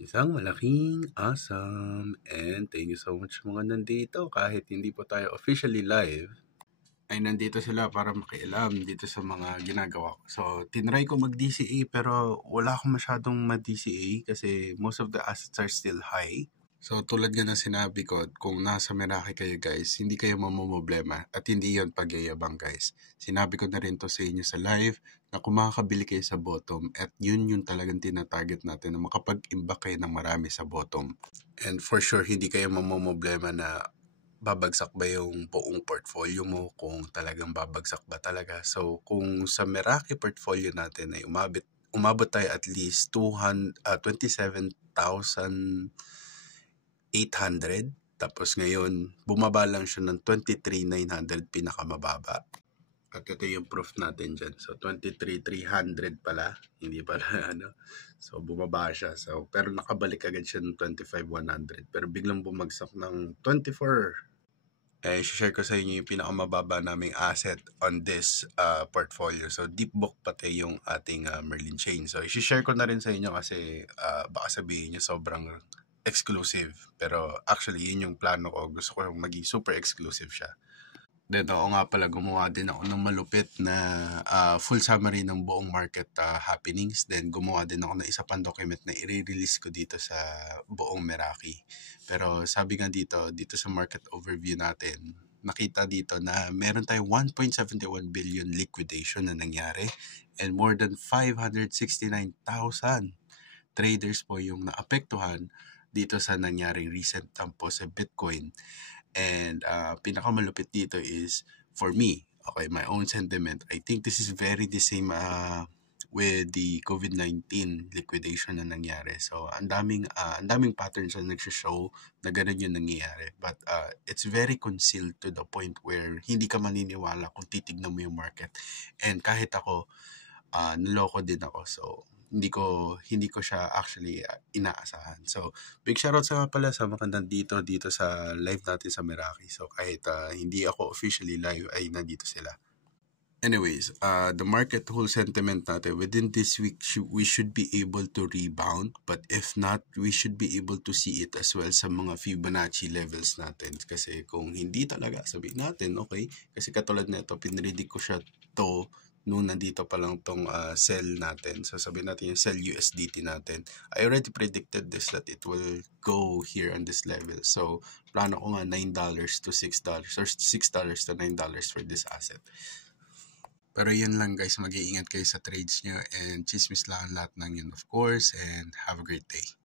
Isang malaking awesome and thank you so much mga nandito kahit hindi po tayo officially live ay nandito sila para makialam dito sa mga ginagawa ko. So, tinry ko mag-DCA pero wala akong masyadong ma-DCA kasi most of the assets are still high. So, tulad nga ng sinabi ko, kung nasa Meraki kayo guys, hindi kayo mamomblema at hindi yon pagyayabang guys. Sinabi ko na rin to sa inyo sa live na kung makakabili kayo sa bottom at yun yung talagang tinatarget natin na makapag-imbak kayo ng marami sa bottom. And for sure, hindi kayo mamomblema na babagsak ba yung buong portfolio mo, kung talagang babagsak ba talaga. So, kung sa Meraki portfolio natin ay umabot tayo at least 27,800. Tapos ngayon, bumaba lang siya ng 23,900 pinakamababa. At ito yung proof natin dyan. So, 23,300 pala. Hindi pala ano. So, bumaba siya. So, pero nakabalik agad siya ng 25,100. Pero biglang bumagsak ng 24. Share ko sa inyo yung pinakamababa naming asset on this portfolio. So, deep book pati yung ating Merlin chain. So, i-share ko na rin sa inyo kasi baka sabihin nyo sobrang exclusive. Pero actually, yun yung plano ko. Gusto ko maging super exclusive siya. Then, oo nga pala, gumawa din ako ng malupit na full summary ng buong market happenings. Then, gumawa din ako ng isa pang document na i-release ko dito sa buong Meraki. Pero sabi nga dito sa market overview natin, nakita dito na meron tayong 1.71 billion liquidation na nangyari and more than 569,000 traders po yung naapektuhan dito sa nangyaring recent tampo sa Bitcoin. And pinakamalupit dito is, for me, okay, my own sentiment, I think this is very the same with the COVID-19 liquidation na nangyari. So, ang daming patterns na nagsishow na ganun yung nangyayari. But it's very concealed to the point where hindi ka maniniwala kung titignan mo yung market. And kahit ako, naloko din ako. So, hindi ko siya actually inaasahan. So, big shoutout sa pala sa mga nandito sa live natin sa Meraki. So, kahit hindi ako officially live, ay nandito sila. Anyways, the market whole sentiment natin, within this week, we should be able to rebound. But if not, we should be able to see it as well sa mga Fibonacci levels natin. Kasi kung hindi talaga, sabihin natin, okay, kasi katulad na ito, pinredict ko siya to nung nandito pa lang tong sell natin. So, sabihin natin yung sell USDT natin. I already predicted this that it will go here on this level. So, plano ko nga $9 to $6 or $6 to $9 for this asset. Pero yun lang guys, mag-iingat kayo sa trades nyo and chismis lang lahat ng yun of course and have a great day.